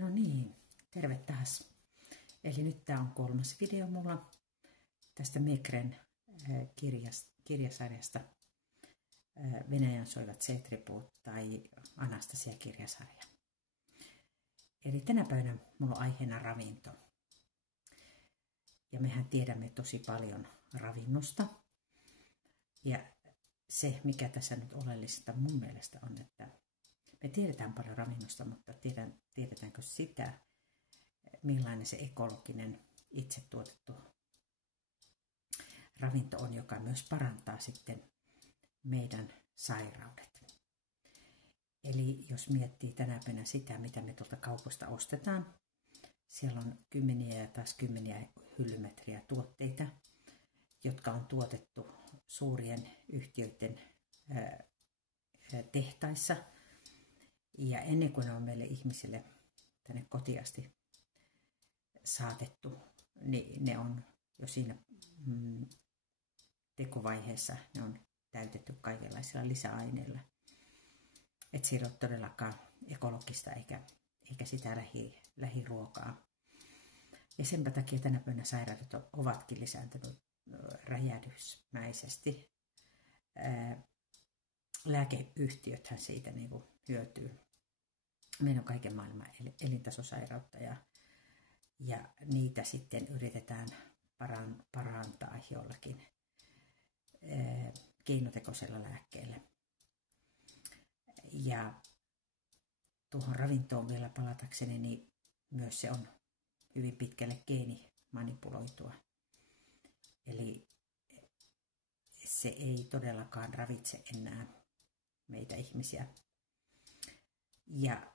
No niin, terve taas. Eli nyt tämä on 3. video mulla tästä Mekren kirjasarjasta Venäjän soivat C-tribuut tai Anastasia-kirjasarja. Eli tänä päivänä mulla on aiheena ravinto. Ja mehän tiedämme tosi paljon ravinnosta. Ja se, mikä tässä nyt oleellista mun mielestä on, että me tiedetään paljon ravinnosta, mutta tiedetäänkö sitä, millainen se ekologinen itse tuotettu ravinto on, joka myös parantaa sitten meidän sairaudet. Eli jos miettii tänä päivänä sitä, mitä me tuolta kaupasta ostetaan, siellä on kymmeniä ja taas kymmeniä hyllymetriä tuotteita, jotka on tuotettu suurien yhtiöiden tehtaissa. Ja ennen kuin ne on meille ihmisille tänne kotiasti saatettu, niin ne on jo siinä tekovaiheessa, ne on täytetty kaikenlaisilla lisäaineilla. Että siellä ei ole todellakaan ekologista eikä sitä lähiruokaa. Ja sen takia tänä päivänä sairaudet ovatkin lisääntyneet räjähdysmäisesti. Lääkeyhtiöthän siitä niin kuin hyötyy. Meillä on kaiken maailman elintasosairautta ja niitä sitten yritetään parantaa jollakin keinotekoisella lääkkeellä. Ja tuohon ravintoon vielä palatakseni, niin myös se on hyvin pitkälle geenimanipuloitua. Eli se ei todellakaan ravitse enää meitä ihmisiä. Ja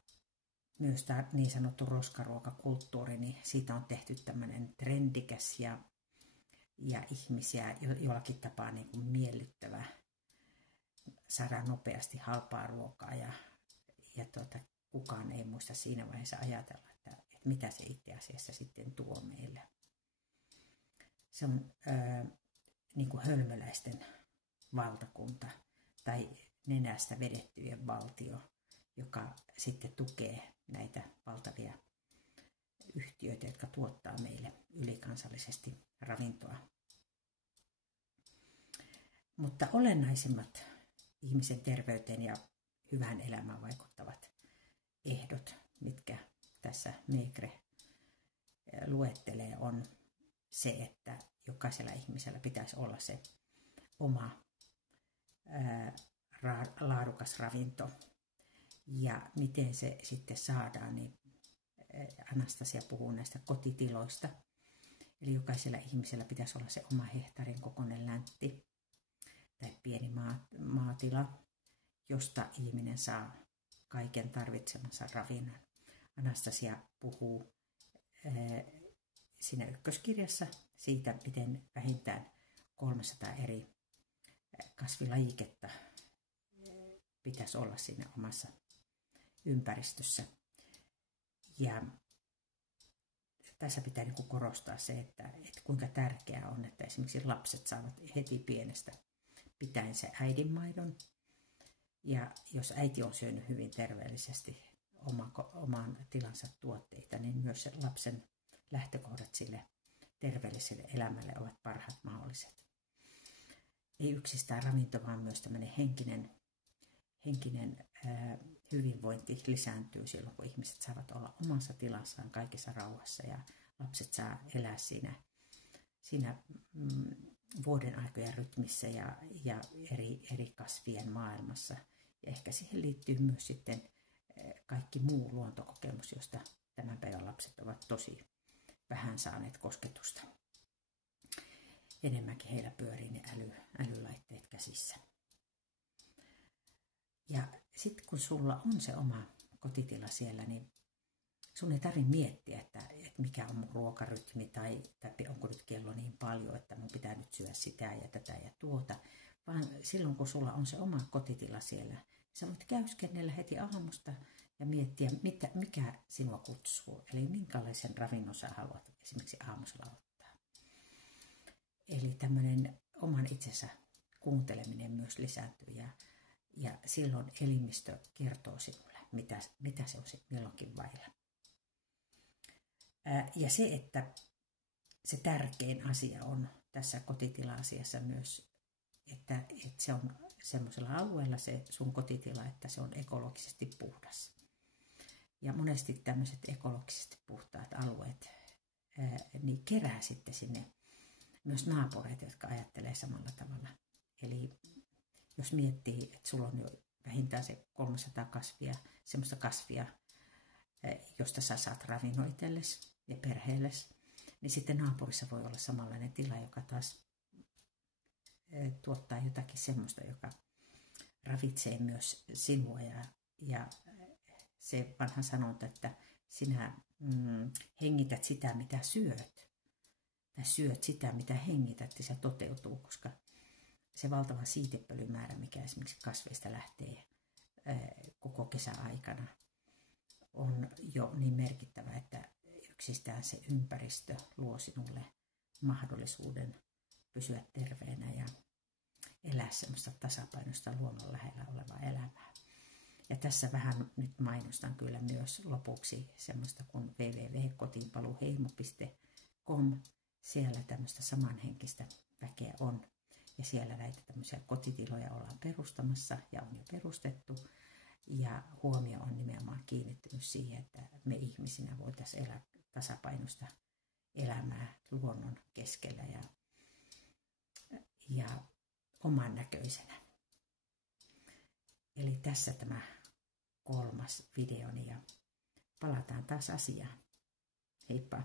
myös tämä niin sanottu roskaruokakulttuuri, niin siitä on tehty tämmöinen trendikäs ja ihmisiä jollakin tapaa niin kuin miellyttävä. Saadaan nopeasti halpaa ruokaa ja kukaan ei muista siinä vaiheessa ajatella, että mitä se itse asiassa sitten tuo meille. Se on niin kuin hölmöläisten valtakunta tai nenästä vedettyjen valtio, joka sitten tukee näitä valtavia yhtiöitä, jotka tuottaa meille ylikansallisesti ravintoa. Mutta olennaisimmat ihmisen terveyteen ja hyvään elämään vaikuttavat ehdot, mitkä tässä Mekre luettelee, on se, että jokaisella ihmisellä pitäisi olla se oma laadukas ravinto. Ja miten se sitten saadaan, niin Anastasia puhuu näistä kotitiloista. Eli jokaisella ihmisellä pitäisi olla se oma hehtaarin kokoinen läntti tai pieni maatila, josta ihminen saa kaiken tarvitsemansa ravinnon. Anastasia puhuu siinä ykköskirjassa siitä, miten vähintään 300 eri kasvilajiketta pitäisi olla siinä omassa ympäristössä. Ja tässä pitää niin kuin korostaa se, että kuinka tärkeää on, että esimerkiksi lapset saavat heti pienestä pitäen se äidinmaidon. Ja jos äiti on syönyt hyvin terveellisesti oman tilansa tuotteita, niin myös se lapsen lähtökohdat sille terveelliselle elämälle ovat parhaat mahdolliset. Ei yksistään ravinto, vaan myös tämmöinen henkinen hyvinvointi lisääntyy silloin, kun ihmiset saavat olla omassa tilassaan kaikessa rauhassa ja lapset saa elää siinä vuoden aikojen rytmissä ja eri kasvien maailmassa. Ja ehkä siihen liittyy myös sitten kaikki muu luontokokemus, josta tämän päivän lapset ovat tosi vähän saaneet kosketusta. Enemmänkin heillä pyörii ne älylaitteet käsissä. Ja sitten kun sulla on se oma kotitila siellä, niin sun ei tarvitse miettiä, että mikä on mun ruokarytmi tai onko nyt kello niin paljon, että mun pitää nyt syödä sitä ja tätä ja tuota. Vaan silloin kun sulla on se oma kotitila siellä, sä voit käyskennellä heti aamusta ja miettiä, mikä sinua kutsuu. Eli minkälaisen ravinnon sä haluat esimerkiksi aamusella ottaa. Eli tämmöinen oman itsensä kuunteleminen myös lisääntyy ja silloin elimistö kertoo sinulle, mitä se on milloinkin vailla. Ja se, että se tärkein asia on tässä kotitila-asiassa myös, että se on semmoisella alueella se sun kotitila, että se on ekologisesti puhdas. Ja monesti tämmöiset ekologisesti puhtaat alueet niin kerää sitten sinne myös naapureita, jotka ajattelee samalla tavalla. Eli jos miettii, että sulla on jo vähintään se 300 kasvia, semmoista kasvia, josta sä saat ravinnon itsellesi ja perheellesi, niin sitten naapurissa voi olla samanlainen tila, joka taas tuottaa jotakin semmoista, joka ravitsee myös sinua. Ja se vanha sanonta, että sinä hengität sitä, mitä syöt, tai syöt sitä, mitä hengität, ja se toteutuu, koska se valtava siitepölymäärä, mikä esimerkiksi kasveista lähtee koko kesäaikana, on jo niin merkittävä, että yksistään se ympäristö luo sinulle mahdollisuuden pysyä terveenä ja elää semmoista tasapainoista luonnon lähellä olevaa elämää. Ja tässä vähän nyt mainostan kyllä myös lopuksi semmoista kuin www.kotiinpaluuheimo.com. Siellä tämmöistä samanhenkistä väkeä on. Ja siellä näitä tämmöisiä kotitiloja ollaan perustamassa ja on jo perustettu. Ja huomio on nimenomaan kiinnittynyt siihen, että me ihmisinä voitaisiin elää tasapainoista elämää luonnon keskellä ja oman näköisenä. Eli tässä tämä 3. videoni ja palataan taas asiaan. Heippa!